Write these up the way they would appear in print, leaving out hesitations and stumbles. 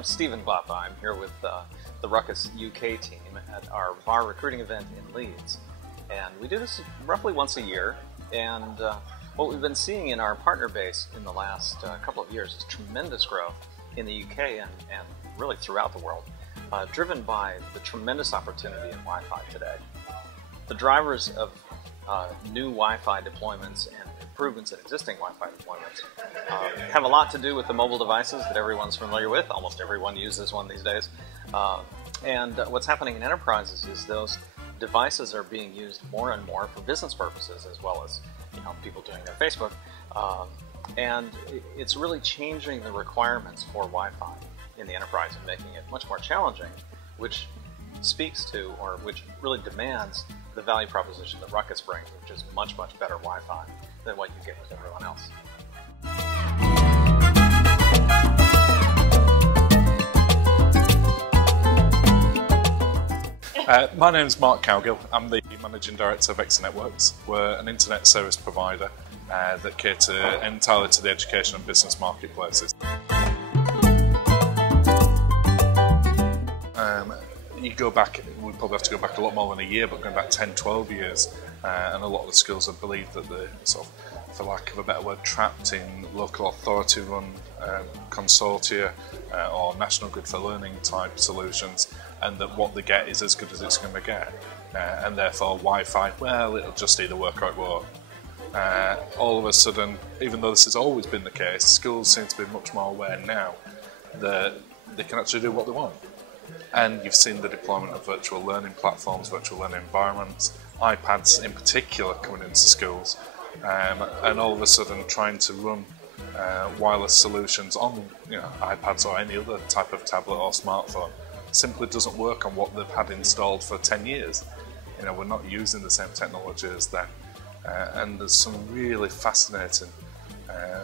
I'm Stephen Glapa. I'm here with the Ruckus UK team at our VAR recruiting event in Leeds. And we do this roughly once a year. And what we've been seeing in our partner base in the last couple of years is tremendous growth in the UK and really throughout the world, driven by the tremendous opportunity in Wi-Fi today. The drivers of new Wi-Fi deployments and improvements in existing Wi-Fi deployments have a lot to do with the mobile devices that everyone's familiar with. Almost everyone uses one these days. And what's happening in enterprises is those devices are being used more and more for business purposes, as well as people doing their Facebook. And it's really changing the requirements for Wi-Fi in the enterprise and making it much more challenging, which speaks to, or which really demands, the value proposition that Ruckus brings, which is much, much better Wi-Fi than what you get with everyone else. My name is Mark Cowgill. I'm the Managing Director of Exeter Networks. We're an internet service provider that cater entirely to the education and business marketplaces. You go back, we probably have to go back a lot more than a year, but going back 10, 12 years, and a lot of the schools have believed that they're sort of, for lack of a better word, trapped in local authority-run consortia or national good for learning type solutions, and that what they get is as good as it's going to get, and therefore Wi-Fi, well, it'll just either work or it won't. All of a sudden, even though this has always been the case, schools seem to be much more aware now that they can actually do what they want. And you've seen the deployment of virtual learning platforms, virtual learning environments, iPads in particular coming into schools, and all of a sudden trying to run wireless solutions on iPads or any other type of tablet or smartphone simply doesn't work on what they've had installed for 10 years. We're not using the same technology as them, and there's some really fascinating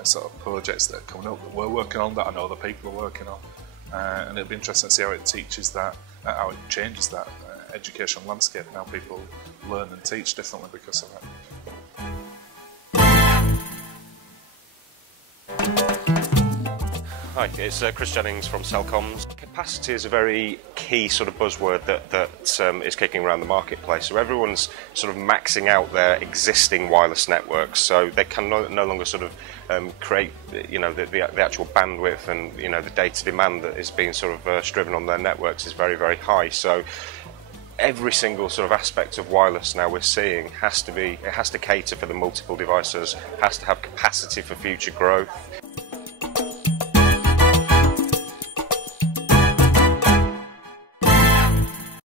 sort of projects that are coming up that we're working on, that I know other people are working on. And it'll be interesting to see how it teaches that, how it changes that education landscape, and how people learn and teach differently because of it. Hi, it's Chris Jennings from Selcoms. Capacity is a very key sort of buzzword that is kicking around the marketplace. So everyone's sort of maxing out their existing wireless networks, so they can no longer sort of create the actual bandwidth, and the data demand that is being sort of driven on their networks is very, very high. So every single sort of aspect of wireless now we're seeing has to cater for the multiple devices, has to have capacity for future growth.